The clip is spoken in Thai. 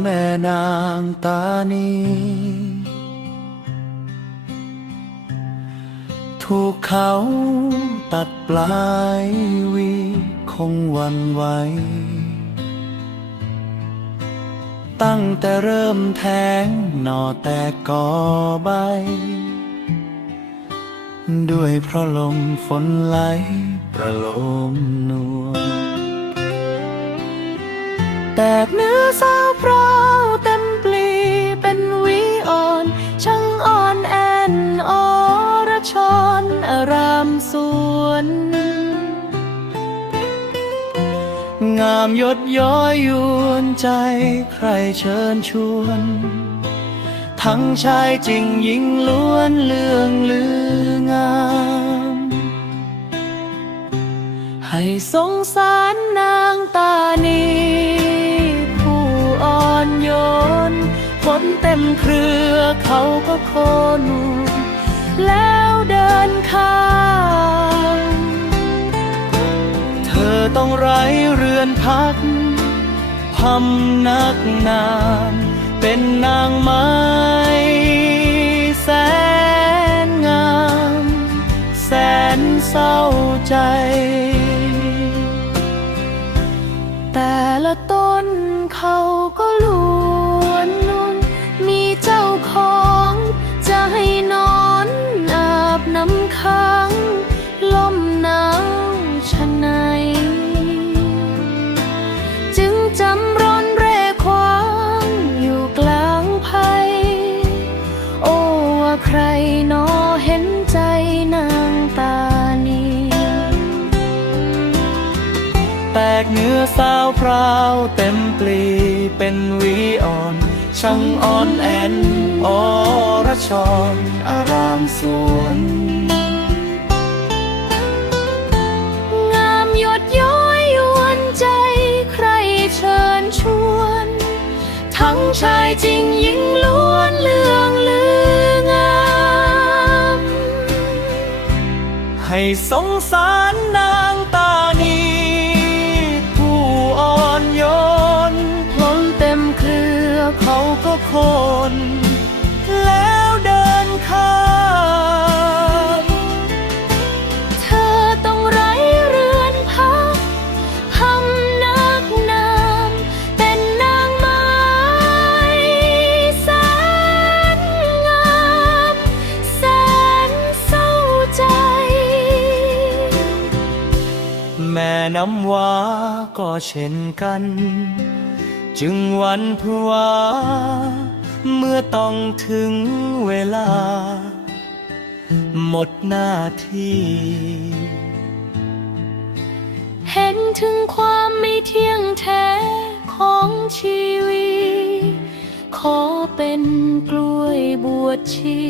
แม่นางตานีถูกเขาตัดปลายวีคงวันไหว ตั้งแต่เริ่มแทงหน่อแตกกอใบ ด้วยเพราะลมฝนไหลประโลมนวล แตกเนื้อสาวพราวเต็มปลีเป็นวีอ่อน ช่างอ่อนแอนอรชรอารามสวน งามยดย้อยยวนใจใครเชิญชวน ทั้งชายจริงหญิงล้วนเรื่องลืองามให้สงสารนางตานี ฝนเต็มเครือเขาก็โคนแล้วเดินข้ามเธอต้องไร้เรือนพักพำนักนานเป็นนางไม้แสนงาม แสนเศร้าใจ แต่ละต้น ชะไหน จึงจำร้อนเร่ควางอยู่กลางภัย โอ้ว่าใครนอเห็นใจนางตานีแตกเนื้อสาวพราวเต็มปลีเป็นวีอ่อน ช่างอ่อนแอนอรชรอารามสวน ชายจริงหญิงล้วนเลื่องลืองาม ให้สงสารนางตา น้ำว้าก็เช่นกัน จึงวันพวาเมื่อต้องถึงเวลา หมดหน้าที่ เห็นถึงความไม่เที่ยงแท้ของชีวิต ขอเป็นกล้วยบวชชี